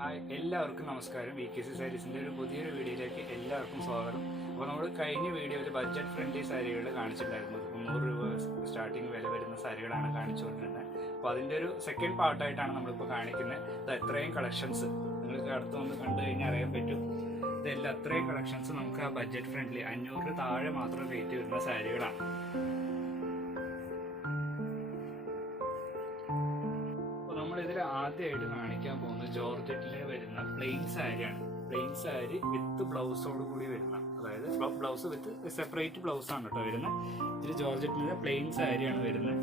Hi എല്ലാവർക്കും നമസ്കാരം. V K C സാരീസിന്റെ ഒരു പുതിയൊരു വീഡിയോയിലേക്ക് എല്ലാവർക്കും സ്വാഗതം. അപ്പോൾ നമ്മൾ കഴിഞ്ഞ വീഡിയോയിൽ ബഡ്ജറ്റ് ഫ്രണ്ട്ലി സാരികൾ കാണിച്ചിട്ടുണ്ടായിരുന്നു. മുന്നൂറ് രൂപ സ്റ്റാർട്ടിങ് വില വരുന്ന സാരികളാണ് കാണിച്ചുകൊണ്ടിരുന്നത്. അപ്പോൾ അതിന്റെ ഒരു സെക്കൻഡ് പാർട്ടായിട്ടാണ് നമ്മളിപ്പോൾ കാണിക്കുന്നത്. ഇത് എത്രയും കളക്ഷൻസ് നിങ്ങൾക്ക് അടുത്ത് വന്ന് കണ്ടു കഴിഞ്ഞാൽ അറിയാൻ പറ്റും. ഇതെല്ലാം അത്രയും കളക്ഷൻസ് നമുക്ക് ആ ബഡ്ജറ്റ് ഫ്രണ്ട്ലി അഞ്ഞൂറിന് താഴെ മാത്രം റേറ്റ് വരുന്ന സാരികളാണ്. അപ്പോൾ ആദ്യമായിട്ട് കാണിക്കാൻ ജോർജറ്റിൽ വരുന്ന പ്ലെയിൻ സാരിയാണ്. പ്ലെയിൻ സാരി വിത്ത് ബ്ലൗസോട് കൂടി വരുന്ന അതായത് ബ്ലൗസ് വിത്ത് സെപ്പറേറ്റ് ബ്ലൗസ് ആണ് കേട്ടോ വരുന്നത്. ഇതിൽ ജോർജറ്റിലെ പ്ലെയിൻ സാരിയാണ് വരുന്നത്.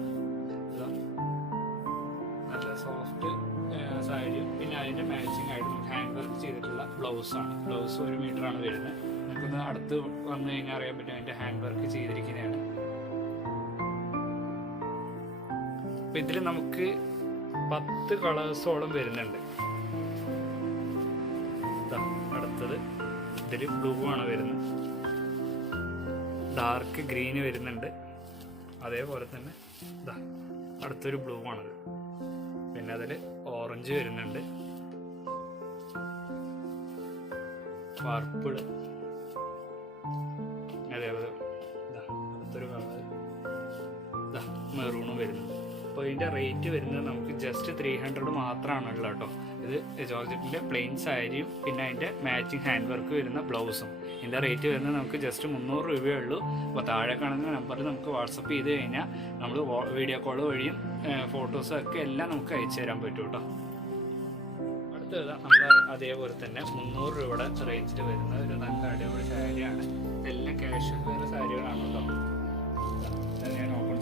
നല്ല സോഫ്റ്റ് സാരിയും പിന്നെ അതിന്റെ മാച്ചിങ് ആയിട്ട് നമുക്ക് ഹാൻഡ് വർക്ക് ചെയ്തിട്ടുള്ള ബ്ലൗസാണ്. ബ്ലൗസ് ഒരു മീറ്റർ ആണ് വരുന്നത്. നമുക്കൊന്ന് അടുത്ത് വന്നു കഴിഞ്ഞാൽ അറിയാൻ പറ്റും അതിന്റെ ഹാൻഡ് വർക്ക് ചെയ്തിരിക്കുന്നതാണ്. അപ്പം ഇതിൽ നമുക്ക് പത്ത് കളേഴ്സോളം വരുന്നുണ്ട്. ഇതിൽ ബ്ലൂ ആണ് വരുന്നത്. ഡാർക്ക് ഗ്രീന് വരുന്നുണ്ട്. അതേപോലെ തന്നെ ഇതാ അടുത്തൊരു ബ്ലൂ ആണത് പിന്നെ അതിൽ ഓറഞ്ച് വരുന്നുണ്ട്. പർപ്പിൾ. അതേപോലെ ഇതാ അടുത്തൊരു കളർ ഇതാ മെറൂണും വരുന്നുണ്ട്. അപ്പോൾ ഇതിന്റെ റേറ്റ് വരുന്നത് നമുക്ക് ജസ്റ്റ് ത്രീ ഹൺഡ്രഡ് മാത്രമാണ് കേട്ടോ. ഇത് ജോർജറ്റിന്റെ പ്ലെയിൻ സാരിയും പിന്നെ അതിന്റെ മാച്ചിങ് ഹാൻഡ് വർക്ക് വരുന്ന ബ്ലൗസും. ഇതിന്റെ റേറ്റ് വരുന്നത് നമുക്ക് ജസ്റ്റ് മുന്നൂറ് രൂപയേ ഉള്ളൂ അപ്പോൾ താഴെ കാണുന്ന നമ്പറിൽ നമുക്ക് വാട്സപ്പ് ചെയ്ത് കഴിഞ്ഞാൽ നമ്മൾ വീഡിയോ കോൾ വഴിയും ഫോട്ടോസും ഒക്കെ എല്ലാം നമുക്ക് അയച്ചു തരാൻ പറ്റും കേട്ടോ. അടുത്തത് നമ്മൾ അതേപോലെ തന്നെ മുന്നൂറ് രൂപയുടെ റേഞ്ചിൽ വരുന്ന ഒരു നല്ല അടിപൊളി സാരിയാണ്. ഇതെല്ലാം ക്യാഷ് വെയർ സാരികളാണ് കേട്ടോ.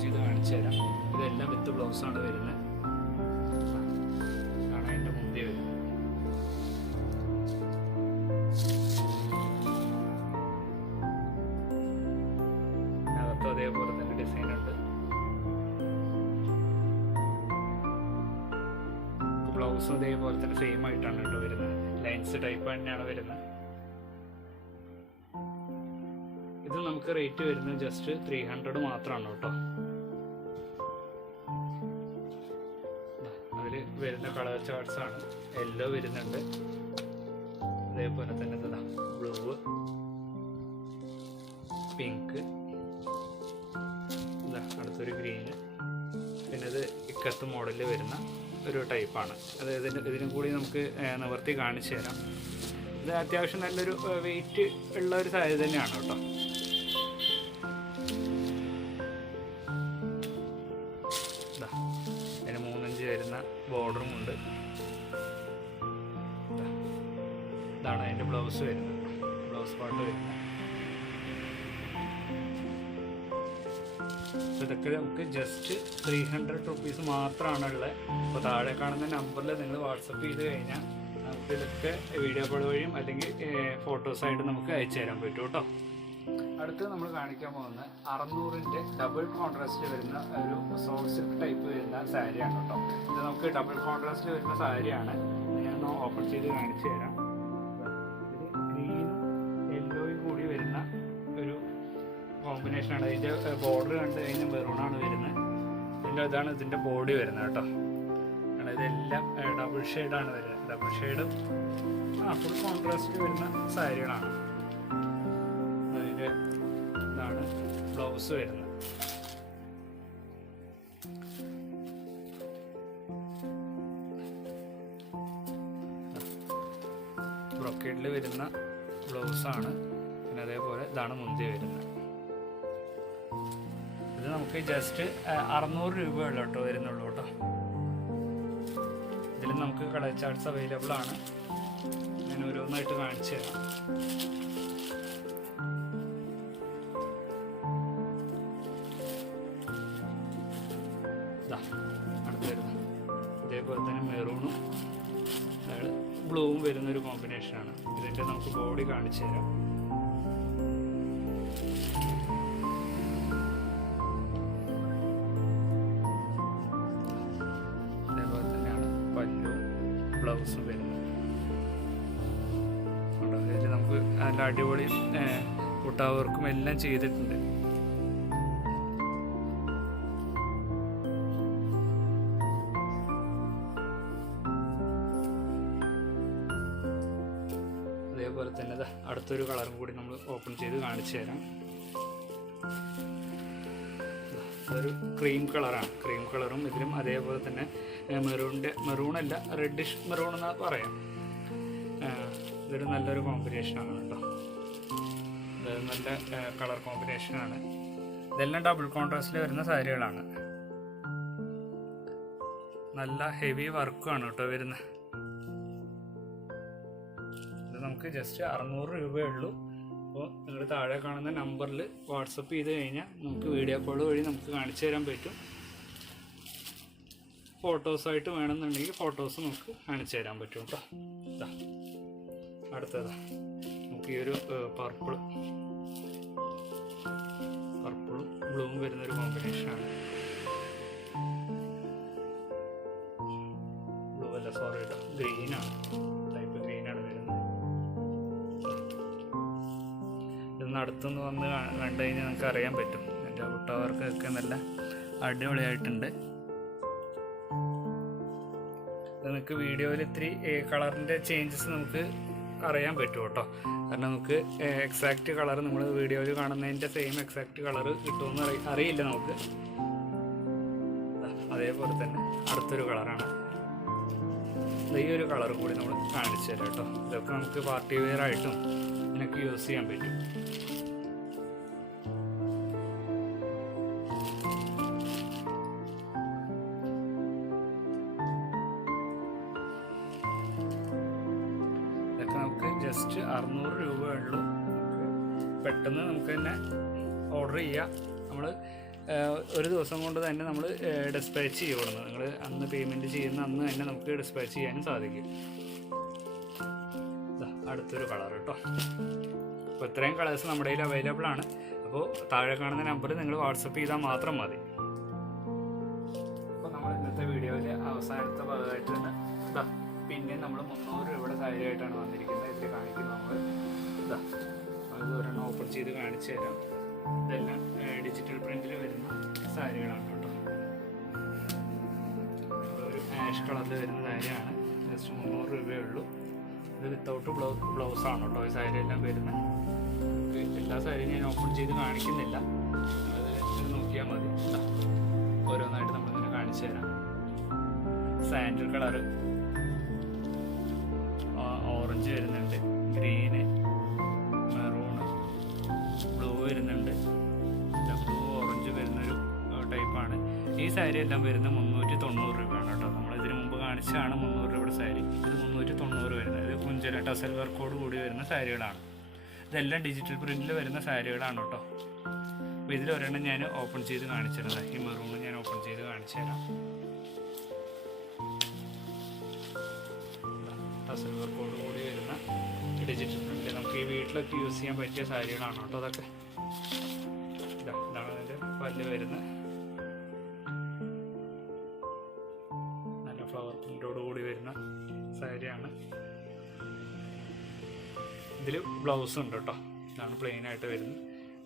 ചെയ്ത് കാണിച്ചു തരാം. ഇതെല്ലാം വിത്ത് ബ്ലൗസാണ് വരുന്നത്. കാണാൻ എന്റെ മുന്തി വരും. അകത്തും അതേപോലെ തന്നെ ഡിസൈൻ ഉണ്ട്. ബ്ലൗസും അതേപോലെ തന്നെ സെയിം ആയിട്ടാണ് കേട്ടോ വരുന്നത്. ലൈൻസ് ടൈപ്പ് തന്നെയാണ് വരുന്നത്. ഇത് നമുക്ക് റേറ്റ് വരുന്നത് ജസ്റ്റ് ത്രീ ഹൺഡ്രഡ് മാത്രമാണ് കേട്ടോ. വരുന്ന കളർ ചാർട്ട്സ് ആണ്. യെല്ലോ വരുന്നുണ്ട്. അതേപോലെ തന്നെ എന്താ ബ്ലൂ പിങ്ക് അടുത്തൊരു ഗ്രീന് പിന്നെ ഇത് ഇക്കത്ത് മോഡലിൽ വരുന്ന ഒരു ടൈപ്പാണ് അത് ഇതിന് ഇതിനും കൂടി നമുക്ക് നിവർത്തി കാണിച്ചു തരാം. ഇത് അത്യാവശ്യം നല്ലൊരു വെയിറ്റ് ഉള്ള ഒരു സാരി തന്നെയാണ് കേട്ടോ. വരുന്ന ബോർഡറും ഉണ്ട്. ഇതാണ് അതിന്റെ ബ്ലൗസ് വരുന്നത്. ബ്ലൗസ് പാട്ട് വരുന്നത്. ഇതൊക്കെ നമുക്ക് ജസ്റ്റ് ത്രീ ഹൺഡ്രഡ് റുപ്പീസ് മാത്രമാണ് ഉള്ളത് അപ്പോൾ താഴെ കാണുന്ന നമ്പറിൽ നിങ്ങൾ വാട്സപ്പ് ചെയ്ത് കഴിഞ്ഞാൽ നമുക്ക് ഇതൊക്കെ വീഡിയോ കോൾ വഴിയും അല്ലെങ്കിൽ ഫോട്ടോസായിട്ട് നമുക്ക് അയച്ചു തരാൻ പറ്റും കേട്ടോ. അടുത്ത് നമ്മൾ കാണിക്കാൻ പോകുന്നത് അറുന്നൂറിന്റെ ഡബിൾ കോൺട്രാസ്റ്റ് വരുന്ന ഒരു സോഫ്റ്റ് സിൽക്ക് ടൈപ്പ് വരുന്ന സാരിയാണ് കേട്ടോ. ഇത് നമുക്ക് ഡബിൾ കോൺട്രാസ്റ്റ് വരുന്ന സാരിയാണ്. ഞാൻ ഓപ്പൺ ചെയ്ത് കാണിച്ചു തരാം. ഗ്രീനും യെല്ലോയും കൂടി വരുന്ന ഒരു കോമ്പിനേഷനാണ് ഇതിന്റെ ബോർഡർ കണ്ടു കഴിഞ്ഞാൽ മെറൂണാണ് വരുന്നത്. ഇതിന്റെ ഇതാണ് ഇതിന്റെ ബോഡി വരുന്നത് കേട്ടോ. ഇതെല്ലാം ഡബിൾ ഷെയ്ഡാണ് വരുന്നത്. ഡബിൾ ഷെയ്ഡും ആ ഫുൾ കോൺട്രാസ്റ്റ് വരുന്ന സാരികളാണ്. ബ്ലൗസ് വരുന്ന ബ്ലൗസാണ് പിന്നെ അതേപോലെ ഇതാണ് മുന്തി വരുന്നത്. ഇത് നമുക്ക് ജസ്റ്റ് അറുന്നൂറ് രൂപയുള്ള കേട്ടോ വരുന്നുള്ളൂ കേട്ടോ. ഇതിൽ നമുക്ക് കളർ ചാർട്ട്സ് അവൈലബിൾ ആണ്. ഞാൻ ഓരോന്നായിട്ട് കാണിച്ചു തരാം. ദാ, അടുത്ത് വരുന്നത് ഇതേപോലെ തന്നെ മെറൂണും ബ്ലൂവും വരുന്ന ഒരു കോമ്പിനേഷനാണ് ഇതിന്റെ നമുക്ക് ബോഡി കാണിച്ചു തരാം. അതേപോലെ തന്നെയാണ് പല്ലും ബ്ലൗസും വരുന്നത്? ഇതിൽ നമുക്ക് നല്ല അടിപൊളി കുട്ടാവർക്കും എല്ലാം ചെയ്തിട്ടുണ്ട്. അതേപോലെ തന്നെ അടുത്തൊരു കളറും കൂടി നമ്മൾ ഓപ്പൺ ചെയ്ത് കാണിച്ചു തരാം. അതൊരു ക്രീം കളറാണ് ക്രീം കളറും ഇതിലും അതേപോലെ തന്നെ മെറൂണിന്റെ മെറൂണല്ല റെഡിഷ് മെറൂൺ എന്ന് പറയാം. ഇതൊരു നല്ലൊരു കോമ്പിനേഷനാണ് കേട്ടോ. അതായത് നല്ല കളർ കോമ്പിനേഷനാണ് ഇതെല്ലാം ഡബിൾ കോൺട്രാസ്റ്റിൽ വരുന്ന സാരികളാണ്. നല്ല ഹെവി വർക്കാണ് കേട്ടോ വരുന്നത്. നമുക്ക് ജസ്റ്റ് അറുന്നൂറ് രൂപയേ ഉള്ളൂ അപ്പോൾ നിങ്ങൾ താഴെ കാണുന്ന നമ്പറിൽ വാട്സപ്പ് ചെയ്ത് കഴിഞ്ഞാൽ നമുക്ക് വീഡിയോ കോൾ വഴി നമുക്ക് കാണിച്ചു തരാൻ പറ്റും. ഫോട്ടോസായിട്ട് വേണമെന്നുണ്ടെങ്കിൽ ഫോട്ടോസ് നമുക്ക് കാണിച്ചു തരാൻ പറ്റും കേട്ടോ അടുത്തതാ. നമുക്ക് ഈ ഒരു പർപ്പിൾ പർപ്പിളും ബ്ലൂവും വരുന്നൊരു കോമ്പിനേഷനാണ് ബ്ലൂ അല്ല സോറി കേട്ടോ ഗ്രീനാണ് അടുത്തുനിന്ന് വന്ന് കണ്ടു കഴിഞ്ഞാൽ നമുക്ക് അറിയാൻ പറ്റും. എന്റെ കുട്ടവർക്കൊക്കെ നല്ല അടിപൊളിയായിട്ടുണ്ട്. നമുക്ക് വീഡിയോയിൽ ഇത്തിരി കളറിന്റെ ചേഞ്ചസ് നമുക്ക് അറിയാൻ പറ്റും കേട്ടോ. കാരണം നമുക്ക് എക്സാക്റ്റ് കളർ നമ്മൾ വീഡിയോയിൽ കാണുന്നതിന്റെ സെയിം എക്സാക്റ്റ് കളർ കിട്ടുമെന്ന് അറിയില്ല നമുക്ക്. അതേപോലെ തന്നെ അടുത്തൊരു കളറാണ്. ഈ ഒരു കളർ കൂടി നമ്മൾ കാണിച്ചു തരാം കേട്ടോ. ഇതൊക്കെ നമുക്ക് പാർട്ടി വെയർ ആയിട്ടും ഇതിനൊക്കെ യൂസ് ചെയ്യാൻ പറ്റും. ഇതൊക്കെ നമുക്ക് ജസ്റ്റ് അറുന്നൂറ് രൂപ ഉള്ളൂ. പെട്ടെന്ന് നമുക്ക് തന്നെ ഓർഡർ ചെയ്യാം. നമ്മൾ ഒരു ദിവസം കൊണ്ട് തന്നെ നമ്മൾ ഡിസ്പാച്ച് ചെയ്യണം നിങ്ങൾ അന്ന് പേയ്മെന്റ് ചെയ്യുന്ന അന്ന് തന്നെ നമുക്ക് ഡിസ്പാച്ച് ചെയ്യാനും സാധിക്കും. അടുത്തൊരു കളർ കേട്ടോ. അപ്പോൾ ഇത്രയും കളേഴ്സ് നമ്മുടെ കയ്യിൽ അവൈലബിൾ ആണ്. അപ്പോൾ താഴെ കാണുന്ന നമ്പർ നിങ്ങൾ വാട്സപ്പ് ചെയ്താൽ മാത്രം മതി. അപ്പോൾ നമ്മൾ ഇന്നത്തെ വീഡിയോയിൽ അവസാനത്തെ ഭാഗമായിട്ട് തന്നെ ഇതാ പിന്നെ നമ്മൾ മുന്നൂറ് രൂപയുടെ കാര്യമായിട്ടാണ് വന്നിരിക്കുന്നത്. ഇതിൽ കാണിക്കുന്നത് നമ്മൾ ഇതാ അത് ഒരെണ്ണം ഓപ്പൺ ചെയ്ത് കാണിച്ചു തരാം. ഇതെല്ലാം ഡിജിറ്റൽ പ്രിന്റിൽ വരുന്ന സാരികളാണ് കേട്ടോ. ഒരു ആഷ് കളറിൽ വരുന്ന സാരിയാണ്. ജസ്റ്റ് മുന്നൂറ് രൂപയേ ഉള്ളൂ ഇത് വിത്തൗട്ട് ബ്ലൗസ് ബ്ലൗസാണ് കേട്ടോ ഈ സാരി എല്ലാം വരുന്നത് എല്ലാ സാരിയും ഞാൻ ഓപ്പൺ ചെയ്ത് കാണിക്കുന്നില്ല. അത് നോക്കിയാൽ മതി. ഓരോന്നായിട്ട് നമ്മളിങ്ങനെ കാണിച്ചു തരാം. സാൻഡിൽ കളറ് ഓറഞ്ച് വരുന്നുണ്ട്. ഗ്രീന് സാരി എല്ലാം വരുന്നത് മുന്നൂറ്റി തൊണ്ണൂറ് രൂപയാണ് കേട്ടോ. നമ്മൾ ഇതിന് മുമ്പ് കാണിച്ചാണ് മുന്നൂറ് രൂപയുടെ സാരി. ഇത് മുന്നൂറ്റി തൊണ്ണൂറ് വരുന്നത്. ഇത് കുഞ്ചല ടസൽ വർക്കോട് കൂടി വരുന്ന സാരികളാണ്. ഇതെല്ലാം ഡിജിറ്റൽ പ്രിന്റിൽ വരുന്ന സാരികളാണ് കേട്ടോ. അപ്പോൾ ഇതിൽ ഒരെണ്ണം ഞാൻ ഓപ്പൺ ചെയ്ത് കാണിച്ചിരുന്നത് ഈ മെറൂണ് ഞാൻ ഓപ്പൺ ചെയ്ത് കാണിച്ചു തരാം. ടസൽ വർക്കോട് കൂടി വരുന്ന ഡിജിറ്റൽ പ്രിന്റ് നമുക്ക് ഈ വീട്ടിലൊക്കെ യൂസ് ചെയ്യാൻ പറ്റിയ സാരികളാണ് കേട്ടോ അതൊക്കെ. ഇതാ ഇതാണ് അതിന്റെ പല്ല് വരുന്നത്. നല്ല ഫ്ലവർ പ്രിന്റോട് കൂടി വരുന്ന സാരിയാണ്. ഇതിൽ ബ്ലൗസ് ഉണ്ട് കേട്ടോ. ഇതാണ് പ്ലെയിൻ ആയിട്ട് വരുന്നത്.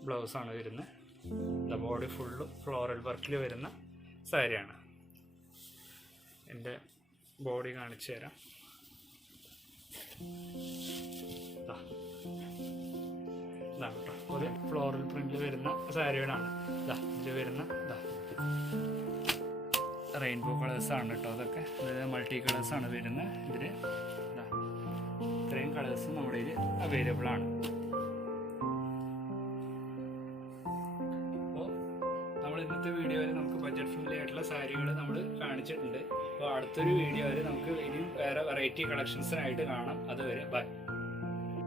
ബ്ലൗസാണ് വരുന്നത്. ബോഡി ഫുള്ള് ഫ്ലോറൽ വർക്കിൽ വരുന്ന സാരിയാണ്. എന്റെ ബോഡി കാണിച്ചു തരാം. ഇതാണ് കേട്ടോ. ഒരു ഫ്ലോറൽ പ്രിന്റിൽ വരുന്ന സാരികളാണ്. ഇതാ ഇതിൽ വരുന്ന ഇതാ റെയിൻബോ കളേഴ്സ് ആണ് കേട്ടോ അതൊക്കെ. അതായത് മൾട്ടി കളേഴ്സ് ആണ് വരുന്നത് ഇതിൽ ഇതാ ഇത്രയും കളേഴ്സ് നമ്മുടെ ഇതിൽ അവൈലബിൾ ആണ്. അപ്പോൾ നമ്മൾ ഇന്നത്തെ വീഡിയോയിൽ നമുക്ക് ബഡ്ജറ്റ് ഫ്രണ്ട്ലി ആയിട്ടുള്ള സാരികൾ നമ്മൾ കാണിച്ചിട്ടുണ്ട്. അപ്പോൾ അടുത്തൊരു വീഡിയോയിൽ നമുക്ക് ഇനിയും വേറെ വെറൈറ്റി കളക്ഷൻസിനായിട്ട് കാണാം. അതുവരെ ബൈ